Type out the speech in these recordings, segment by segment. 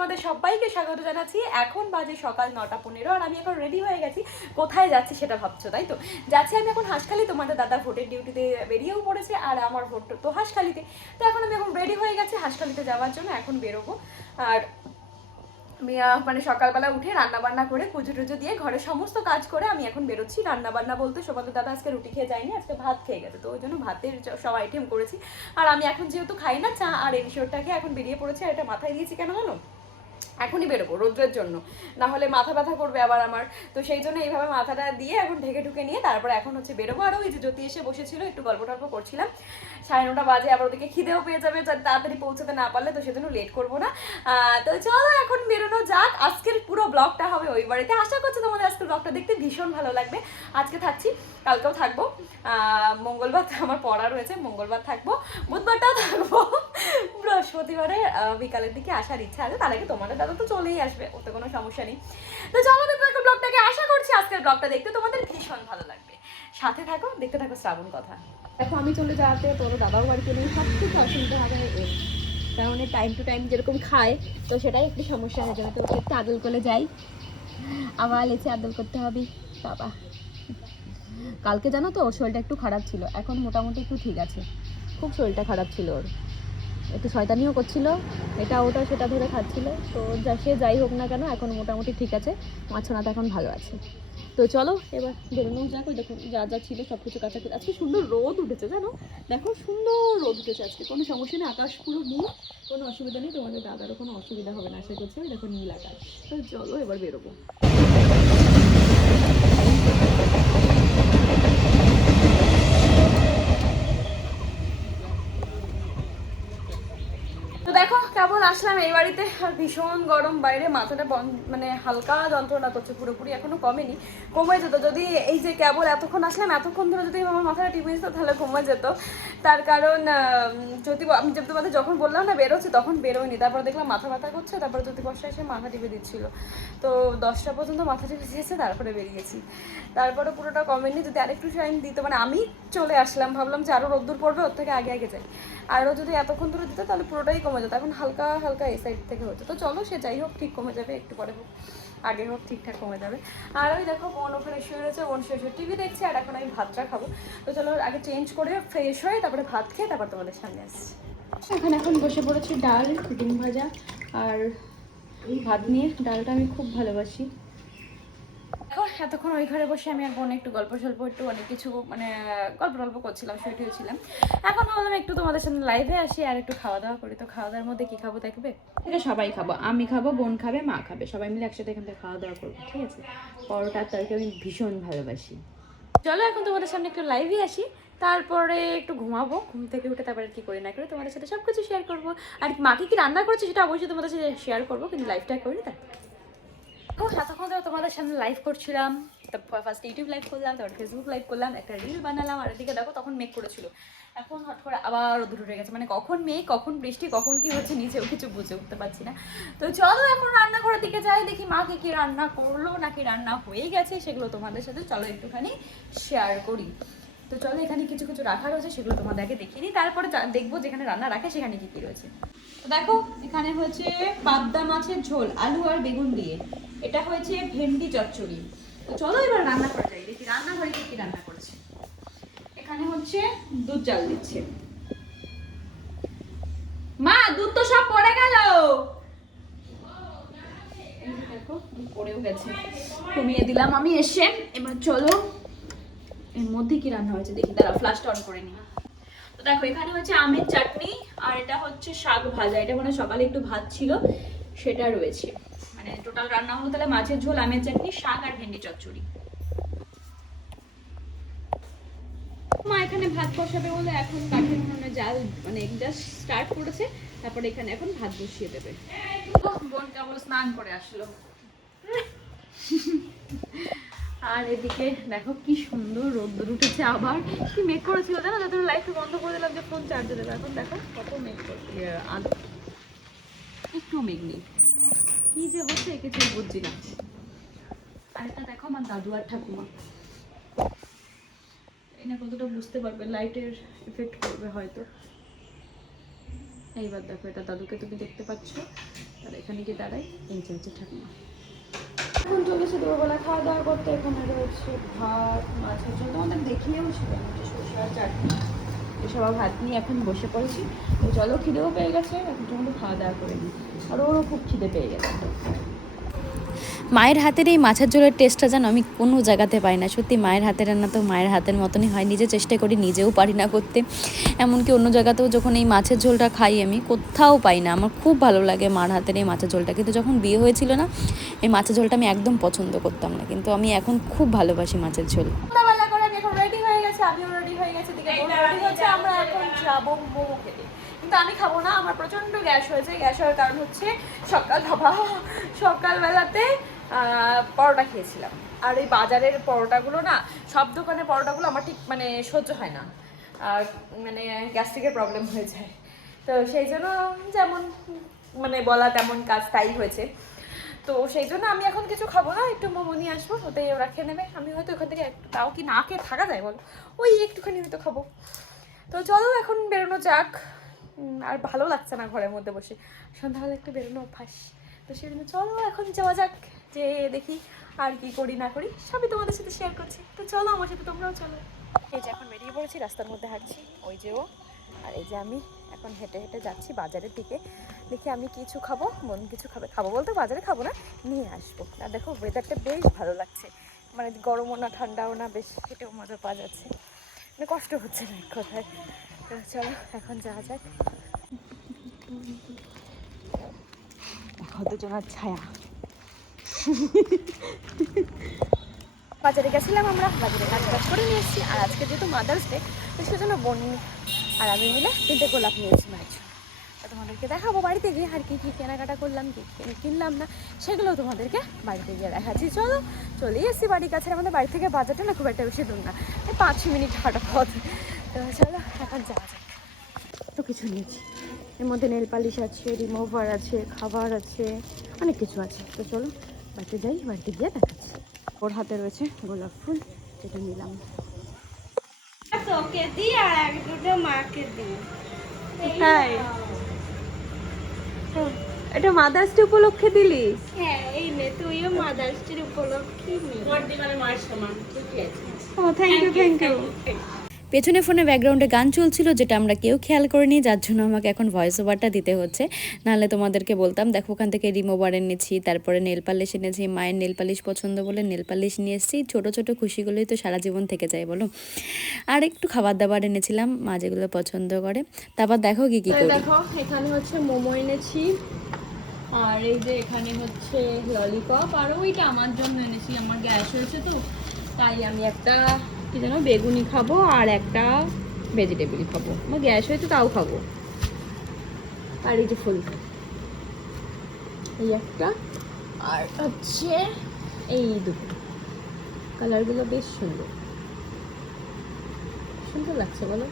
তোমাদের সবাইকে স্বাগত জানাচ্ছি। এখন বাজে সকাল 9:15 আর আমি এখন রেডি হয়ে গেছি। কোথায় যাচ্ছি সেটা ভাবছো তাই তো? যাচ্ছি আমি এখন হাঁসখালি, তোমাদের দাদা ভোটের ডিউটিতে বেরিয়েও পড়েছে আর আমার ভোট তো হাঁসখালিতে। তো এখন আমি এখন রেডি হয়ে গেছি হাঁসখালিতে যাওয়ার জন্য, এখন বেরোবো। আর আমি মানে সকালবেলা উঠে রান্না বান্না করে পুজো টুজো দিয়ে ঘরের সমস্ত কাজ করে আমি এখন বেরোচ্ছি। রান্না বান্না বলতে সকালে দাদা আজকে রুটি খেয়ে যায়নি, আজকে ভাত খেয়ে গেছে, তো ওই জন্য ভাতের সব আইটেম করেছি। আর আমি এখন যেহেতু খাই না চা আর এনশিওরটাকে এখন বেরিয়ে পড়েছি। আর এটা মাথায় দিয়েছি কেন জানো? এখনই বেরোবো রোদ্রের জন্য, না হলে মাথা ব্যথা করবে আবার আমার। তো সেই জন্য এইভাবে মাথাটা দিয়ে এখন ঢেকে ঢুকে নিয়ে তারপরে এখন হচ্ছে বেরোবো। আর ওই যে জ্যোতি এসে বসেছিল, একটু গল্প টল্প করছিলাম। 9:30 বাজে, আবার ওদিকে খিদেও পেয়ে যাবে তাড়াতাড়ি পৌঁছাতে না পারলে, তো সেজন্য লেট করবো না। তো চলো এখন বেরোনো যাক। আজকের পুরো ব্লগটা হবে ওই বাড়িতে। আশা করছি তোমাদের আজকের ব্লগটা দেখতে ভীষণ ভালো লাগবে। আজকে থাকছি, কালকেও থাকবো, মঙ্গলবার আমার পড়া রয়েছে, মঙ্গলবার থাকবো, বুধবারটাও থাকবো, বৃহস্পতিবারে বিকালের দিকে আসার ইচ্ছা আছে। তার আগে তোমাদের দাদা তো চলেই আসবে, ওতে কোনো সমস্যা নেই। তো চলো দেখো একটা ব্লগটাকে, আশা করছি আজকের ব্লগটা দেখতে তোমাদের ভীষণ ভালো লাগবে। সাথে থাকো, দেখতে থাকো শ্রাবণ কথা। দেখো আমি চলে যাওয়াতে তোর দাদাও বাড়িতে নেই, সব কিছু অসুবিধা হবে এর কারণে টাইম টু টাইম যেরকম খায়, তো সেটাই একটু সমস্যা হয়ে যাবে। তো ওকে একটু আদল করে যাই, আবার লেচে আদল করতে হবে। বাবা কালকে জানো তো ওর শরীরটা একটু খারাপ ছিল, এখন মোটামুটি একটু ঠিক আছে। খুব শরীরটা খারাপ ছিল ওর, একটু শয়তানিও করছিল, এটা ওটা সেটা ধরে খাচ্ছিল। তো সে যাই হোক না কেন এখন মোটামুটি ঠিক আছে, মাছনাটা এখন ভালো আছে। তো চলো এবার বেরোনো যাক। ওই দেখো যা যা ছিল সব কিছু কাছাকাছি। আজকে সুন্দর রোদ উঠেছে জানো, দেখো সুন্দর রোদ উঠেছে আজকে, কোনো সমস্যা নেই, আকাশ পুরো নীল, কোনো অসুবিধা নেই, তোমাদের দাদারও কোনো অসুবিধা হবে না আশা করছি। দেখো নীল আকাশ। তো চলো এবার বেরোবো। তো দেখো কেবল আসলাম এই বাড়িতে, আর ভীষণ গরম বাইরে, মাথাটা মানে হালকা যন্ত্রণা করছে, পুরোপুরি এখনো কমেনি। কমে যেত যদি এই যে কেবল এতক্ষণ আসলাম, এতক্ষণ ধরে যদি আমার মাথাটা টিপে দিত তাহলে কমে যেত। তার কারণ যদি আমি তোমাদের যখন বললাম না বেরোচ্ছে, তখন বেরোয়নি, তারপর দেখলাম মাথা ব্যথা করছে, তারপরে জ্যোতি বর্ষা এসে মাথা টিপে দিচ্ছিল। তো 10টা পর্যন্ত মাথা টিপে দিয়েছে, তারপরে বেরিয়েছি। তারপরে পুরোটা কমেনি, যদি আরেকটু টাইম দিত, মানে আমি চলে আসলাম, ভাবলাম যে আরও রোদ্দুর পড়বে, ওর থেকে আগে আগে যাই, আরও যদি এতক্ষণ ধরে দিত তাহলে পুরোটাই কমে যেত। এখন হালকা হালকা এই সাইড থেকে হচ্ছে। তো চলো সে যাই হোক, ঠিক কমে যাবে, একটু পরে হোক আগে হোক, ঠিকঠাক কমে যাবে। আর ওই দেখো বোন ওখানে শুয়ে রয়েছে, বোন শুয়ে টিভি দেখছে, আর এখন আমি ভাতটা খাবো। তো চলো আগে চেঞ্জ করে ফ্রেশ হয়ে তারপরে ভাত খেয়ে তারপর তোমাদের সামনে আসছি। এখানে এখন বসে পড়েছি ডাল, ডিম ভাজা আর ভাত নিয়ে। ডালটা আমি খুব ভালোবাসি। এখন এতক্ষণ ওই ঘরে বসে আমি আর বোন একটু গল্প সল্প, একটু অনেক কিছু মানে গল্প টল্প করছিলাম, শুয়ে হয়েছিলাম। এখন ভাবলাম একটু তোমাদের সামনে লাইভে আসি আর একটু খাওয়া দাওয়া করি। তো খাওয়া দাওয়ার মধ্যে কি খাবো দেখবে, এটা সবাই খাবো, আমি খাবো, বোন খাবে, মা খাবে, সবাই মিলে একসাথে এখান থেকে খাওয়া দাওয়া করবো, ঠিক আছে? পরোটার তরকারি আমি ভীষণ ভালোবাসি। চলো এখন তোমাদের সামনে একটু লাইভে আসি, তারপরে একটু ঘুমাবো, ঘুম থেকে উঠে তারপরে কি করি না করে তোমাদের সাথে সব কিছু শেয়ার করবো। আর মাকে কি রান্না করেছে সেটা অবশ্যই তোমাদের সাথে শেয়ার করবো, কিন্তু লাইভটা করি তার এতক্ষণ ধরে তোমাদের সামনে লাইভ করছিলাম। ফার্স্ট ইউটিউব লাইভ করলাম, তারপর ফেসবুক লাইভ করলাম, একটা রিল বানালাম। আর এদিকে দেখো তখন মেঘ করেছিল, এখন হট করে আবার রোদ উঠে গেছে। মানে কখন মেঘ কখন বৃষ্টি কখন কি হচ্ছে নিচেও কিছু বুঝে উঠতে পারছি না। তো চলো এখন রান্নাঘরের দিকে যাই, দেখি মাকে কি রান্না করলো নাকি রান্না হয়ে গেছে, সেগুলো তোমাদের সাথে চলো একটুখানি শেয়ার করি। তো চলো এখানে কিছু কিছু রাখা রয়েছে, সেগুলো তোমাদের আগে দেখিয়ে নিই, তারপরে দেখবো যেখানে রান্না রাখে সেখানে কি কি রয়েছে। তো দেখো এখানে হচ্ছে পাবদা মাছের ঝোল আলু আর বেগুন দিয়ে, এটা হয়েছে ভেন্ডি চচ্চড়ি। তো চলো এবার রান্না করা যায়, দেখি রান্নাঘরে কি কি রান্না করেছে। এখানে হচ্ছে দুধ জাল দিচ্ছে, মা দুধ তো সব পড়ে গেল, দেখো পড়েও গেছে, কমিয়ে দিলাম আমি এসে। এবার চলো এর মধ্যে কি রান্না হয়েছে দেখি, তারা ফ্ল্যাশটা অন করে নি। তো দেখো এখানে হচ্ছে আমের চাটনি, আর এটা হচ্ছে শাক ভাজা, এটা মানে সকালে একটু ভাত ছিল সেটা রয়েছে। মানে টোটাল রান্না হলো তাহলে মাছের ঝোল, আমের চাটনি, শাক আর ভেন্ডি চচ্চড়ি। মা এখানে ভাত বসাবে বলে এখন কাঠের উনুনে জাল মানে জাস্ট স্টার্ট করেছে, তারপরে এখানে এখন ভাত বসিয়ে দেবে। বোন কেবল স্নান করে আসলো। আর এদিকে দেখো কি সুন্দর রোদ্দুর উঠেছে, আবার কি মেঘ করেছিল জানো, তাদের লাইটটা বন্ধ করে দিলাম যে ফোন চার্জে দেবে। এখন দেখো কত মেঘ করছে, একটু মেঘ নেই, কি যে হচ্ছে কিছু বুঝছি না। আর এটা দেখো আমার দাদু আর ঠাকুমা, এই না কতটা বুঝতে পারবে, লাইটের এফেক্ট করবে হয়তো। এইবার দেখো এটা দাদুকে তুমি দেখতে পাচ্ছ, আর এখানে গিয়ে দাঁড়াই, এই যে হচ্ছে ঠাকুমা। এখন চলেছে দুপুরবেলা খাওয়া দাওয়া করতে। এখানে রয়েছে ভাত, মাছের জন্য তোমাদের দেখিয়েও ছিল সরষে আর চাটনি, এসব ভাত নিয়ে এখন বসে পড়েছি। তো চলো, খিদেও পেয়ে গেছে, এখন চলো খাওয়া দাওয়া করে নিই। আর ওরও খুব খিদে পেয়ে গেছে। মায়ের হাতের এই মাছের ঝোলের টেস্টটা যেন আমি কোনো জায়গাতে পাই না। সত্যি মায়ের হাতের রান্না তো মায়ের হাতের মতনই হয়, নিজে চেষ্টা করি, নিজেও পারি না করতে। এমনকি অন্য জায়গাতেও যখন এই মাছের ঝোলটা খাই আমি কোথাও পাই না। আমার খুব ভালো লাগে মার হাতের এই মাছের ঝোলটা, কিন্তু যখন বিয়ে হয়েছিল না, এই মাছের ঝোলটা আমি একদম পছন্দ করতাম না, কিন্তু আমি এখন খুব ভালোবাসি মাছের ঝোল। সন্ধ্যাবেলা করে আমি এখন রেডি হয়ে গেছে, আমিও রেডি হয়ে গেছি, দিকে রেডি হচ্ছে, আমরা এখন যাবো মোমো খেতে। কিন্তু আমি খাবো না, আমার প্রচণ্ড গ্যাস হয়েছে। গ্যাস হওয়ার কারণ হচ্ছে সকালবেলাতে পরোটা খেয়েছিলাম। আর এই বাজারের পরোটাগুলো না, সব দোকানের পরোটাগুলো আমার ঠিক মানে সহ্য হয় না, আর মানে গ্যাস্ট্রিকের প্রবলেম হয়ে যায়। তো সেই জন্য যেমন মানে বলা তেমন কাজ, তাই হয়েছে। তো সেই জন্য আমি এখন কিছু খাবো না, একটু মোমো নিয়ে আসবো, ওটাই ওরা খেয়ে নেবে। আমি হয়তো ওখান থেকে একটু, তাও কি না খেয়ে থাকা যায় বলো, ওই একটুখানি হয়তো খাবো। তো চলো এখন বেরোনো যাক। আর ভালো লাগছে না ঘরের মধ্যে বসে, সন্ধ্যাবেলা একটু বেরোনো অভ্যাস। তো সেই জন্য চলো এখন যাওয়া যাক, যে দেখি আর কি করি না করি, সবই তোমাদের সাথে শেয়ার করছি। তো চলো আমার সাথে তোমরাও চলো। এই যে এখন বেরিয়ে পড়েছি, রাস্তার মধ্যে হাঁটছি, ওই যে ও, আর এই যে আমি এখন হেঁটে হেঁটে যাচ্ছি বাজারের দিকে। দেখি আমি কিছু খাবো, বোন কিছু খাবো বলতে বাজারে খাবো না, নিয়ে আসবো। আর দেখো ওয়েদারটা বেশ ভালো লাগছে, মানে গরমও না ঠান্ডাও না, বেশ হেঁটেও মজা পাওয়া যাচ্ছে, মানে কষ্ট হচ্ছে না এক কথায়। তো চলো এখন যাওয়া যাক। দেখো দুজনের ছায়া। বাজারে গেছিলাম আমরা, বাজারে কাজ করে নিয়ে এসেছি। আর আজকে যেহেতু মাদার্স ডে, তো সেজন্য বোন আর আমি মিলে 3টে গোলাপ নিয়েছি মায়ের জন্য। তোমাদেরকে দেখাবো বাড়িতে গিয়ে আর কি কী কেনাকাটা করলাম, কি কিনলাম না, সেগুলো তোমাদেরকে বাড়িতে গিয়ে দেখাচ্ছি। চলো চলেই এসেছি বাড়ির কাছে, আমাদের বাড়ি থেকে বাজারটা না খুব একটা বেশি দূর না, 5 মিনিট হাঁটা পথ। তো চলো এখন যাওয়া যাক। তো কিছু নিয়েছি, এর মধ্যে নেল পালিশ আছে, রিমুভার আছে, খাবার আছে, অনেক কিছু আছে। তো চলো বাড়িতে যাই, বাড়িতে গিয়ে দেখাচ্ছি। ওর হাতে রয়েছে গোলাপ ফুল, যেটা নিলাম। তোকে দিই আর এক দুটো মাকে দিই। তাই এটা মাদার্স ডে উপলক্ষে দিলি? হ্যাঁ এই নে, তুইও মাদার্স ডে উপলক্ষে নে। ও থ্যাংক ইউ, থ্যাংক ইউ। পেছনে ফোনে ব্যাকগ্রাউন্ডে গান চলছিল, যেটা আমরা কেউ খেয়াল করিনি, যার জন্য আমাকে এখন ভয়েস ওভারটা দিতে হচ্ছে, নাহলে তোমাদেরকে বলতাম। দেখো ওখান থেকে রিমুভার এনেছি, তারপরে নেল পালিশ এনেছি, মায়ের নেল পালিশ পছন্দ বলে নেল পালিশ নিয়ে এসেছি। ছোটো ছোটো খুশিগুলোই তো সারা জীবন থেকে যায় বলো। আর একটু খাবার দাবার এনেছিলাম, মা যেগুলো পছন্দ করে। তারপর দেখো কি করি। দেখো এখানে হচ্ছে মোমো এনেছি, আর এই যে এখানে হচ্ছে ললিপপ, আর ওইটা আমার জন্য এনেছি, আমার গ্যাস হয়েছে তো তাই আমি একটা কি যেন বেগুনি খাবো আর একটা ভেজিটেবল খাবো, আমার গ্যাস হয়েছে তাও খাবো। আর এই যে ফুল, এই একটা, আর হচ্ছে এই দুটো, কালারগুলো বেশ সুন্দর সুন্দর লাগছে বলো।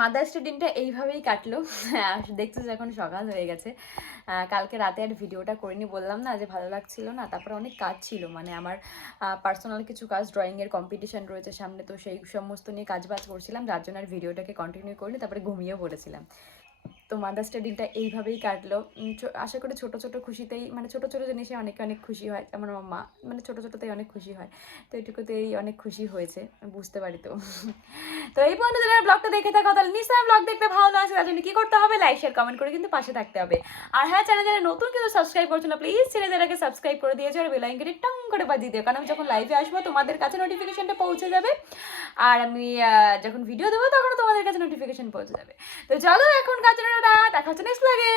মাদার্স ডে দিনটা এইভাবেই কাটলো। দেখছো যে এখন সকাল হয়ে গেছে। কালকে রাতে আর ভিডিওটা করিনি, বললাম না যে ভালো লাগছিল না, তারপরে অনেক কাজ ছিল, মানে আমার পার্সোনাল কিছু কাজ, ড্রয়িংয়ের কম্পিটিশন রয়েছে সামনে, তো সেই সমস্ত নিয়ে কাজবাজ করছিলাম, যার জন্য আর ভিডিওটাকে কন্টিনিউ করিনি, তারপরে ঘুমিয়ে পড়েছিলাম। তো মাদার্স ডে দিনটা এইভাবেই কাটলো। আশা করি ছোটো ছোটো খুশিতেই, মানে ছোটো ছোটো জিনিসে অনেকে অনেক খুশি হয়, যেমন আমার মা মানে ছোটো ছোটোতেই অনেক খুশি হয়, তো এইটুকুতেই অনেক খুশি হয়েছে, বুঝতে পারি। তো তো এই পর্যন্ত যারা ব্লগটা দেখে থাকো, তাহলে নিশ্চয়ই ব্লগ দেখতে ভালো লাগছে, তার জন্য কী করতে হবে, লাইক শেয়ার কমেন্ট করে কিন্তু পাশে থাকতে হবে। আর হ্যাঁ, চ্যানেল যারা নতুন কিন্তু সাবস্ক্রাইব করছো না, প্লিজ চ্যানেলটাকে সাবস্ক্রাইব করে দিয়েছো, আর বেল আইকনটি টং করে বাজিয়ে দিও, কারণ আমি যখন লাইভে আসবো তোমাদের কাছে নোটিফিকেশনটা পৌঁছে যাবে, আর আমি যখন ভিডিও দেবো তখন তোমাদের কাছে নোটিফিকেশন পৌঁছে যাবে। তো চলো এখন কাজ দেখা হচ্ছে নেক্সট ব্লগে।